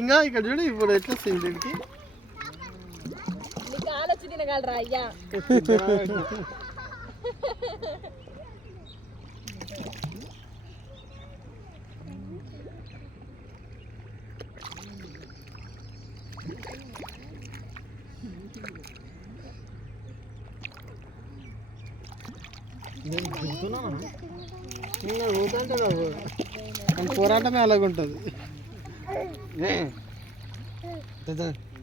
ఇంకా ఇక్కడ చూడు ఇప్పుడు ఎట్లా వస్తుంది దీనికి కాలొచ్చి తినగలరా అయ్యా. పోరాటమే అలాగుంటుంది.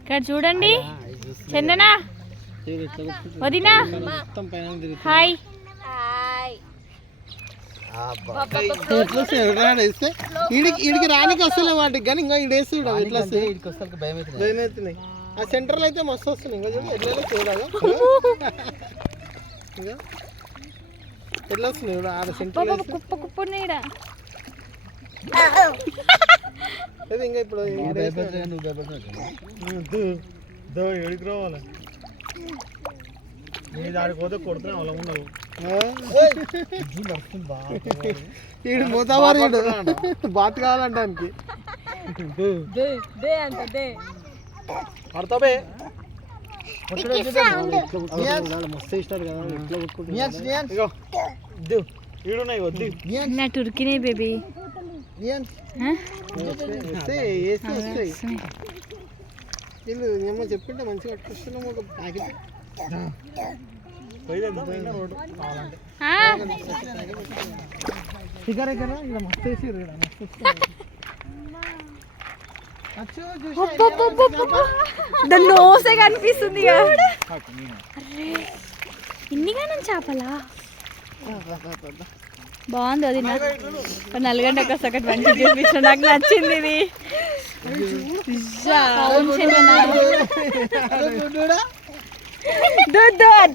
ఇక్కడ చూడండి చందన వదినా హాయ్. ఈడికి రానికి వస్తలే వాటికి కానీ ఇంకా ఈడు వేసి ఎట్లా భయం అవుతున్నాయి. ఆ సెంటర్లో అయితే మస్తు వస్తుంది. ఇంకా చూడు ఎట్లా చూడాలి ఇంకా ఎట్లా వస్తుంది ఇప్పుడు ఆడ సెంటర్ కుప్ప కుప్ప ఇంకా ఇప్పుడు ఎడికి రావాలి ఆడిపోతే కొడుతున్నా అలా ఉండవు. ఈడు మూతవాడు బాత్ కావాలంటానికి పడతాబే మస్తు ఇష్టాడు కదా. ఈడున్నాయి వద్దు నా టుర్కినే బేబీ వీళ్ళు ఏమో చెప్పింటే మంచిగా కట్టుకొస్తున్నాం ఒక ప్యాకెట్. ఇక్కడ మస్తు వేసారు దాని నోసే కనిపిస్తుంది. ఇన్నిగానే చేపలా బాగుంది. అది నల్గొండ ఒకసారి మంచిగా చూపించిన నాకు నచ్చింది. ఇది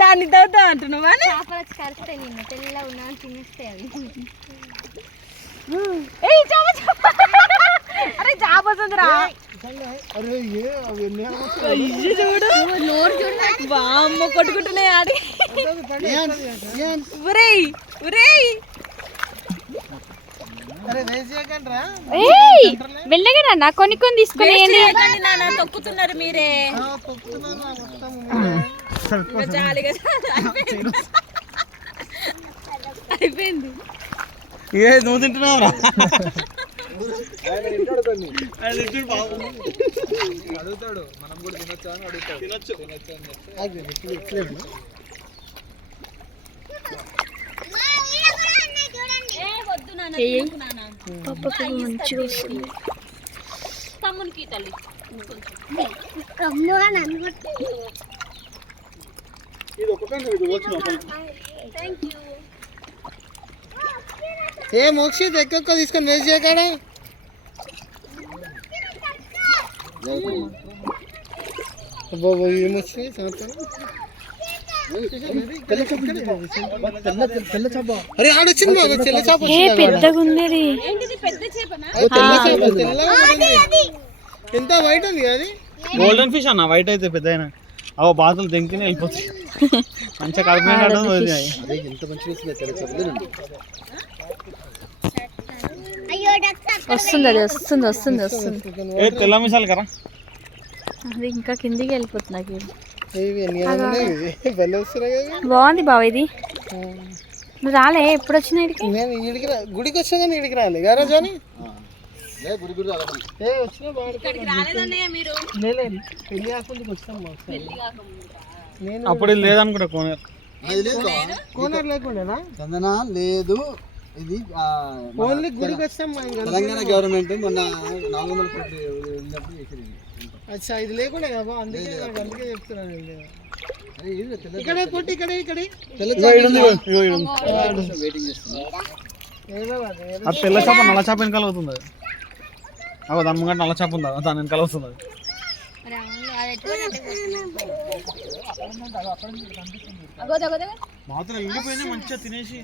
దాన్ని దొద్దు అంటున్నావా? అరే చాపరా బామ్మ కొట్టుకుంటున్నాయి ఆడి. వెళ్ళగా నా కొన్ని తీసుకుని తొక్కుతున్నారు మీరే. అయిపోయింది. ఏ నువ్వు తింటున్నావురా? అడుగుతాడు మనం కూడా తినొచ్చా అని అడుగుతాడు. తినొచ్చు తమ్మునికి తల్లి ఏ మోక్షిత్ ఎక్కువ తీసుకొని వేసి చేయకాడ ఏమొచ్చినాయి అరే ఆడొచ్చింది బాబు తెల్ల చేప పెద్దగా ఉంది. ఎంత వైట్ ఉంది అది గోల్డెన్ ఫిష్ అన్న. వైట్ అయితే పెద్ద అవ బాతులు తెంకినే వెళ్ళిపోతాయి. మంచిగా కలిపినాడు. ఎంత మంచిగా వస్తుంది. అది వస్తుంది. తెల్ల మిసాలు కదా అది ఇంకా కిందికి వెళ్ళిపోతుంది. బాగుంది బావ. ఇది నువ్వు రాలే ఎప్పుడు వచ్చినా గుడికి వచ్చా కానీ ఇడికి రాలే గారా జాని అప్పుడు లేదనుకుంటా కోనర్ లేకుండా చందన లేదు. ఇది ఓన్లీ గుడికి వచ్చాం. తెలంగాణ గవర్నమెంట్ మొన్న 400 కోట్లు వెళ్ళినప్పుడు చేసింది. అచ్చా ఇది లేకుండా కదా అందుకే అందుకే చెప్తున్నాను. ఇక్కడ కొట్టి ఇక్కడ వెయిటింగ్ చేస్తుంది. అది తెల్ల చేప నల్ల చేప వెనకాల అవుతుంది. అగో దాని ముంగట నల్ల చేప ఉంది. దాని వెనకాల వస్తుంది. మాత్రం ఎండిపోయినా మంచిగా తినేసి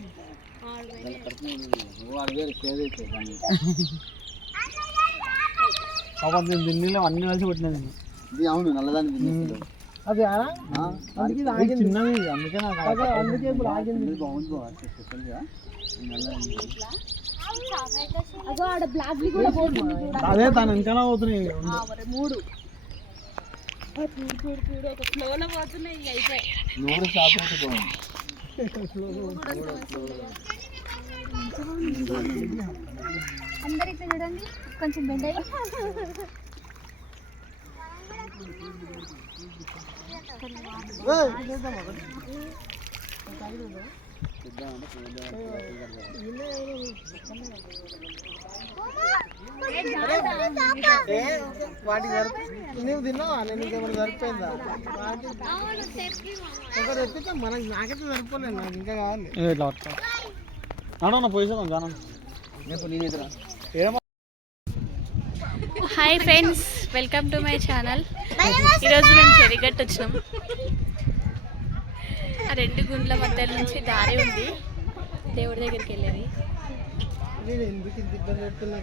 దీనిలో అన్ని కలిసి పెట్టినది. అవును నల్లదాన్ని అది చిన్నది అందుకే బాగుంది. అగో ఆడ బ్లాక్ కూడా పోతుంది చూడ. అదే తను వెనకాల పోతున్నాయి. మూడు చూడు ఒక ఫ్లోలో పోతున్నాయి ఇవి అయిపోయి. నూరు షాప్ అయితే బాగుంది. అందరు ఇట్లా చూడండి కొంచెం బెండ్ అయ్యి. వాటికి నువ్వు తిన్నావా? నీకు ఏమైనా సరిపోయిందా? ఒకరు ఎత్తితే మనకి నాకైతే సరిపోలేదు, నాకు ఇంకా కావాలి. ఇట్లా పట్టుకో పొజిషన్ జానం. ఏమో hi friends, welcome to my channel. ఈరోజు మేము చెరిగట్టు వచ్చినాం. ఆ రెండు గుండ్ల మధ్య నుంచి దారి ఉంది దేవుడి దగ్గరికి వెళ్ళేది. నేను ఎందుకు ఇంత ఇబ్బంది పెడుతున్నా?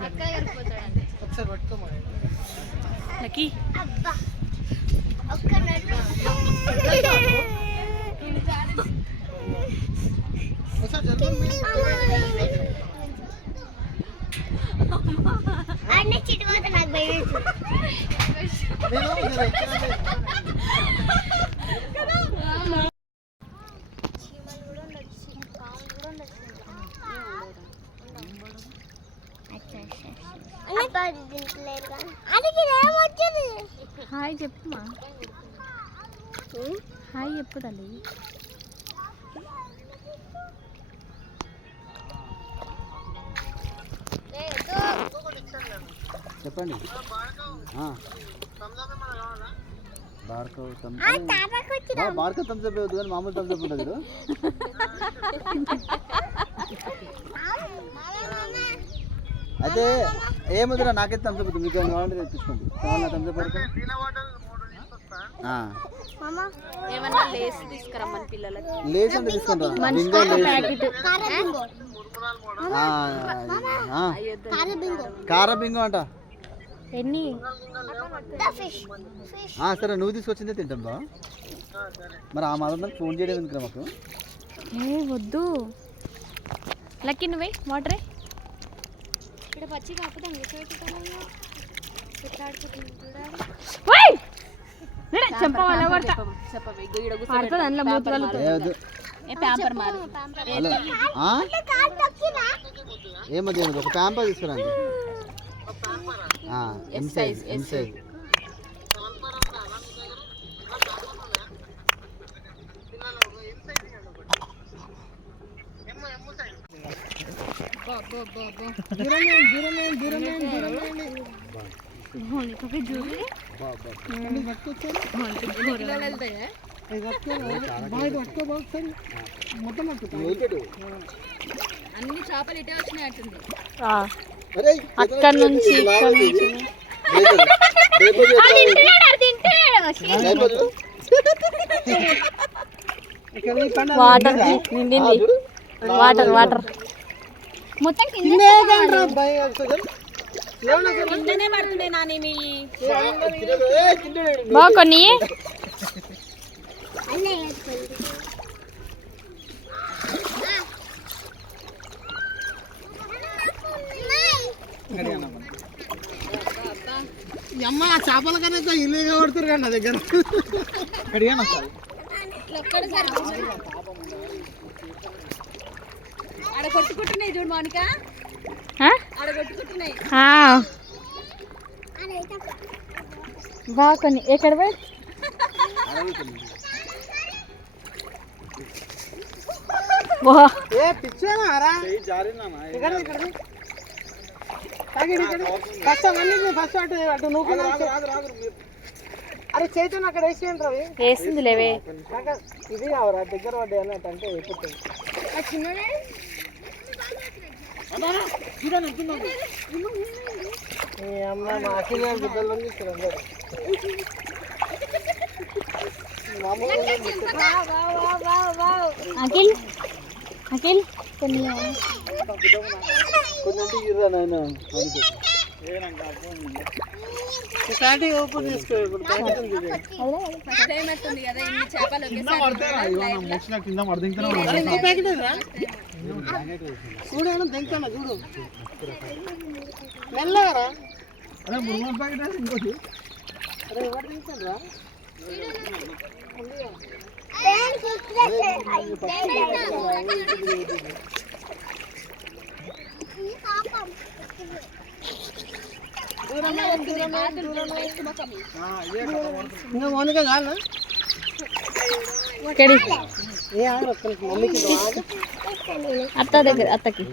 ఒకసారి పట్టుకోమా. లక్కీ ఒకసారి జరుగుతుంది. హాయ్ చెప్పుమా. హాయ్ చెప్పు తల్లి. చెప్పండి. బార్కో థమ్స్అప్ అవుతుంది కానీ మామూలు థమ్స్అప్ ఉంటుంది. అయితే ఏముందిరా, నాకైతే థమ్స్అప్ అవుతుంది. మీకు ఏమైనా కావాలంటే తెప్పించుకోండి. కావాలా థమ్స్అప్ వరకు? ఏమన్నా లేస్ తీసుకురమ్మని పిల్లలకి. లేస్ అంటే తీసుకుంటా. కార బింగో అంట. ఎన్ని? సరే, నువ్వు తీసుకొచ్చిందే తింటాం బా. మరి ఆ మాత్రం ఫోన్ చేయడం ఎందుకు మాకు? ఏ వద్దు లక్కీ, నువ్వే వాటరే. ఇక్కడ పచ్చి కాకపోతే ఏమది ఒక ప్యాంపర్ తీసుకురండి. M size. అన్ని చేపలు ఇటే వచ్చినాయి. అక్కడ నుంచి వాటర్ నిండింది. వాటర్ వాటర్ మొత్తం కిందనే పడుతుండే నాని. మీ బా కొన్ని అమ్మ చేపల కన్నా ఇల్లుగా పడుతురు కానీ నా దగ్గర. ఆడ కొట్టుకుంటున్నాయి చూడు మౌనిక, ఆడ కొట్టుకుంటున్నాయి. బా కొన్ని ఎక్కడ పోయి అరే చైతన్య అక్కడ వేసేయండి రవి. వేసింది లేవే. ఇది కావరా దగ్గర పడ్డాయి అన్నట్టు అంటే ఎప్పుడు అమ్మ మా అఖిల్ బిడ్డల్లో అందరు అఖిల్ అఖిల్ కొన్ని ఓపెన్ చేసుకో. కింద చూడు ఏమన్నా తెంగుతానా చూడు మెల్లగా రా. అరే మురుగన్ ప్యాకెట్ ఇంకోటి అరే ఎవరు తెంగుతాడు రా ఇంకా మౌనిక కాదా ఇక్కడి ఏ ఆగరు ఒక్కరికి మమ్మీకి ఆగు. అత్త దగ్గర అత్తకి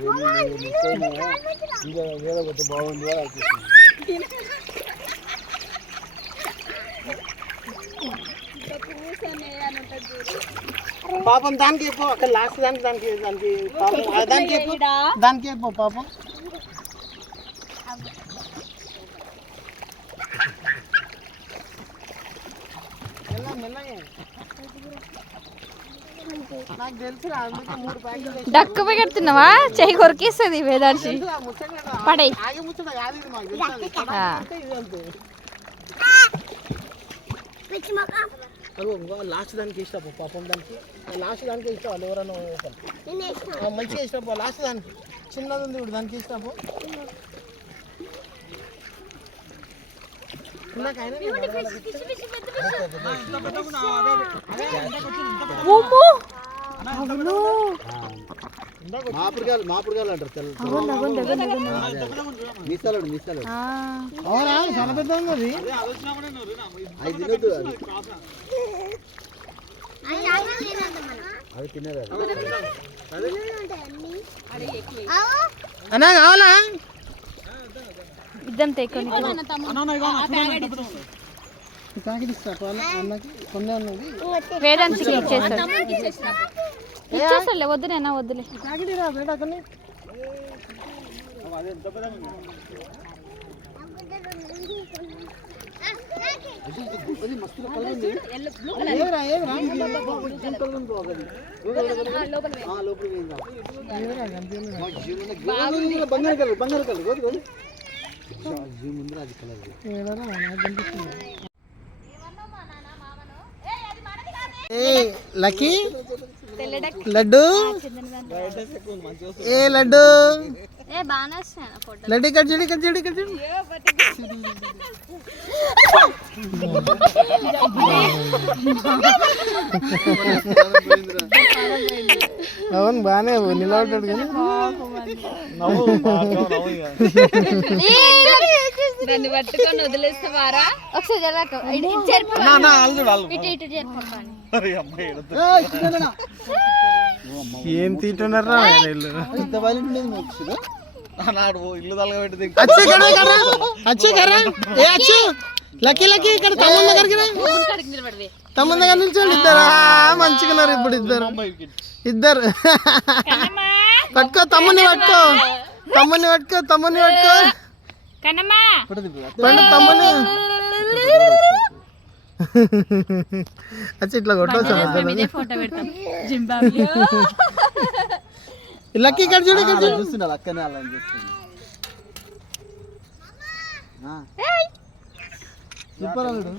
ఇంకా వేరే కొత్త బాగుంది పాపం దానికి అయిపో అక్కడ లాస్ట్ దానికి దానికి దానికి పాపం దానికి అయిపో దానికి అయిపో పాపం నాకు తెలుసు అందుకే 3 ప్యాకెట్లు డక్కు పెడుతున్నావా చెయ్యి కొరికిస్తుంది వేదార్షి పడేయ్. ఆగి ముచ్చట కాదు ఇది మాకు తెలుసు. అంటే ఇది అంతే లాస్ట్ దానికి ఇష్టం పాపం దానికి లాస్ట్ దానికి ఇష్టం వాళ్ళు ఎవరన్నా మంచిగా ఇష్టం లాస్ట్ దానికి చిన్నది ఉంది ఇప్పుడు దానికి ఇష్టం మాపుడుగాలు అంటారు తెల్ల మిసాలు అవునా చాలా పెద్ద ఉన్నది అది తినద్దు అది తినదు అన్నా కావాలా ఇద్దం తెక్కొని ప్యాకెట్ ఇస్తా అన్నకి కొన్ని ఉన్నది వేదాంశికి ఇచ్చేస్తాడు ఇచ్చేస్తాడులే వద్దులేనా వద్దులే ప్యాకెట్ రా బేట కొన్ని ఏరా ఏరా బంగారు కలర్ ముందు అది కలర్ లక్కీ లడ్డు ఏ లడ్డు ఏ బాగానే వస్తున్నాయి ఫోటో లడ్డు ఇక్కడ చూడు ఇక్కడ చూడు ఇక్కడ చూడు అవును బాగానే నిలబడ్డాడు కానీ దాన్ని పట్టుకొని వదిలేస్తావారా ఒకసారి జరగ ఇటు ఇటు ఏం తీటున్నారా నాడు ఇల్లు తలగబెట్టి అచ్చు కరా ఏ అచ్చు లక్కీ లక్కీ ఇక్కడ తమ్ముని దగ్గరికి రా తమ్ముని దగ్గర నిల్చోండి ఇద్దరు మంచిగున్నారు ఇప్పుడు ఇద్దరు పట్టుకో తమ్ముని పట్టుకో తమ్ముని పట్టుకో కన్నమ్మా పండు తమ్ముని అచ్చి ఇట్లా కొట్టవచ్చు ఫోటో పెడతాం జింబాబ్వే లక్కీ ఇక్కడ చూడు ఇక్కడ చూడు చూస్తున్నా అక్కనే అలా చూస్తున్నా సూపర్ అల్లుడు